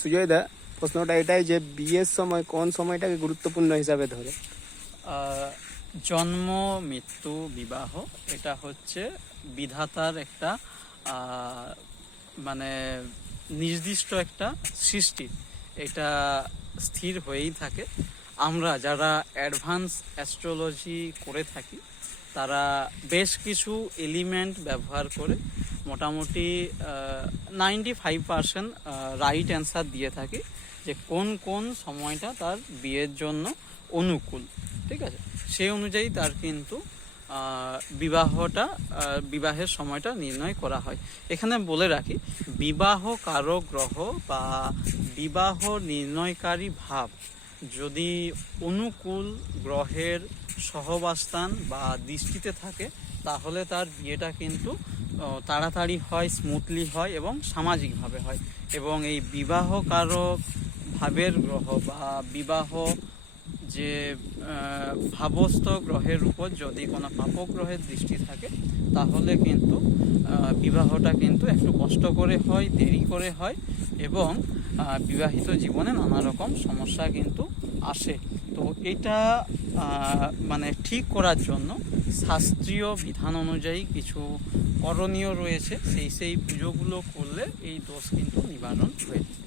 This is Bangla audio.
সুজয় দা, প্রশ্নটা এটাই যে বিয়ের সময় কোন সময়টাকে গুরুত্বপূর্ণ হিসাবে ধরে? জন্ম, মৃত্যু, বিবাহ এটা হচ্ছে বিধাতার একটা মানে নির্দিষ্ট একটা সৃষ্টি, এটা স্থির হয়েই থাকে। আমরা যারা অ্যাডভান্স অ্যাস্ট্রোলজি করে থাকি তারা বেশ কিছু এলিমেন্ট ব্যবহার করে মোটামুটি 95% রাইট অ্যান্সার দিয়ে থাকি যে কোন কোন সময়টা তার বিয়ের জন্য অনুকূল। ঠিক আছে, সেই অনুযায়ী তার কিন্তু বিবাহের সময়টা নির্ণয় করা হয়। এখানে বলে রাখি, বিবাহ কারক গ্রহ বা বিবাহ নির্ণয়কারী ভাব যদি অনুকূল গ্রহের সহবাস্থান বা দৃষ্টিতে থাকে তাহলে তার বিয়েটা কিন্তু তাড়াতাড়ি হয়, স্মুথলি হয় এবং সামাজিকভাবে হয়। এবং এই বিবাহ কারক ভাবের গ্রহ বা বিবাহ যে ভাবস্থ গ্রহের উপর যদি কোনো পাপগ্রহের দৃষ্টি থাকে তাহলে কিন্তু বিবাহটা কিন্তু একটু কষ্ট করে হয়, দেরি করে হয় এবং বিবাহিত জীবনে নানা রকম সমস্যা কিন্তু আসে। তো এটা মানে ঠিক করার জন্য শাস্ত্রীয় বিধান অনুযায়ী কিছু করণীয় রয়েছে, সেই পুজোগুলো করলে এই দোষ কিন্তু নিবারণ হয়ে যায়।